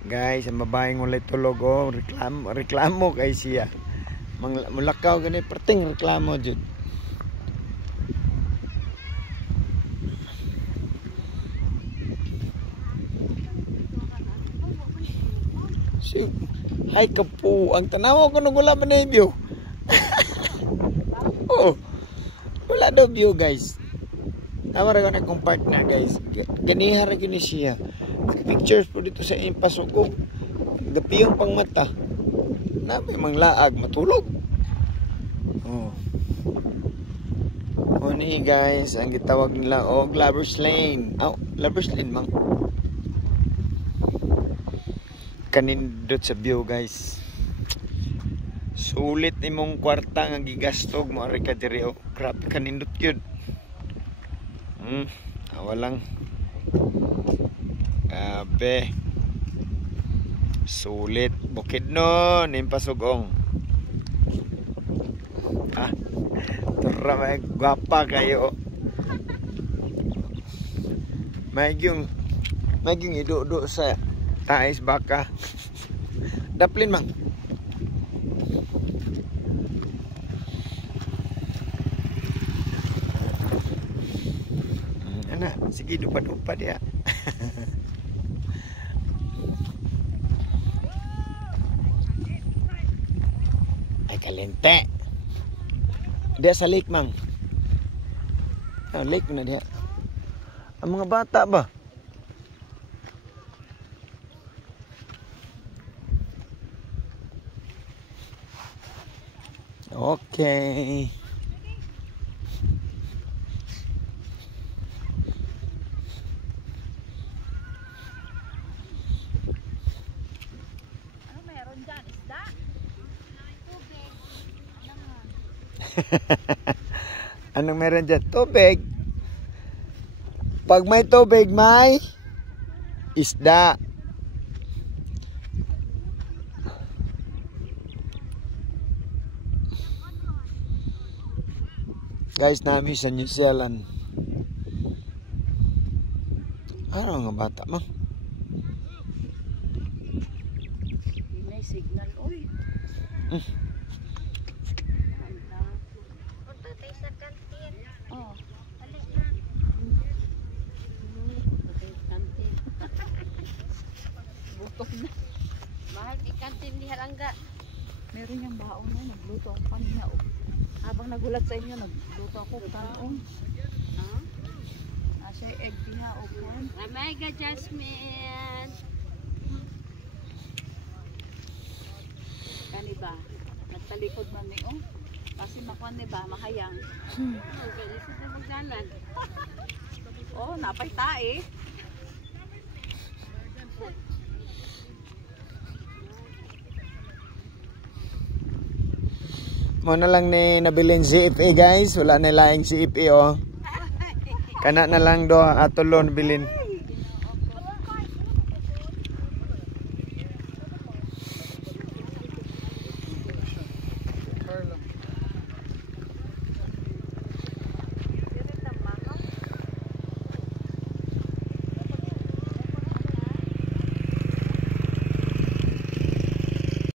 Guys, ang babaeng ulay tulog oh, reklamo kay siya. Mulakaw gani perting reklamo jud. Shoot. Hi kapu, ang tanaw ko nung wala man na yung view. Oh, wala daw view guys. Nawara ko na kong partner guys. Ganihara gini siya. Pictures po dito sa impasugong. Gapiyong pang mata. Napay mang laag matulog. Oh. O ni guys, ang gitawag nila Lovers Lane. Oh, Lovers Lane mang. Kanindot sa view guys. Sulit imong kwarta nga gigastog mo ari ka diri oh. Crap kanindot yun. Awalang. Abe. Sulit bukid no nimpasugong. Ah. Tara may gwapa kayo. May gyung ido-do sa tais baka. Daplin mang. Ana, sige dupad-upad ya. Ay kalente. Dia sa lake mang. Ah, lake na dia. Ang mga bata ba? Okay. Ano meron dyan? Isda? Tubig. Anong meron dyan? Tubig. Pag may tubig, may isda. Guys, namin sa New Zealand. Ano nga bata, mang? May signal, uy. Punta tayo sa kantin. Oh. Alis na. Punta tayo sa kantin. Butok na. Mahal di kantin ni Harangga. Meron yung baon na, nagluto ang kanina. Habang nagulat sa inyo, nagluto ako kanon. Asya egg diha o kan. Omega Jasmine. Kani ba? Nagtalikod man ni oh. Kasi makuan ni ba mahayang. Okay, dito na magdalan. Oh, napay tae. Mo na lang ni nabilin CFA guys, wala na laing CFA oh. Kana na lang do atulon bilin.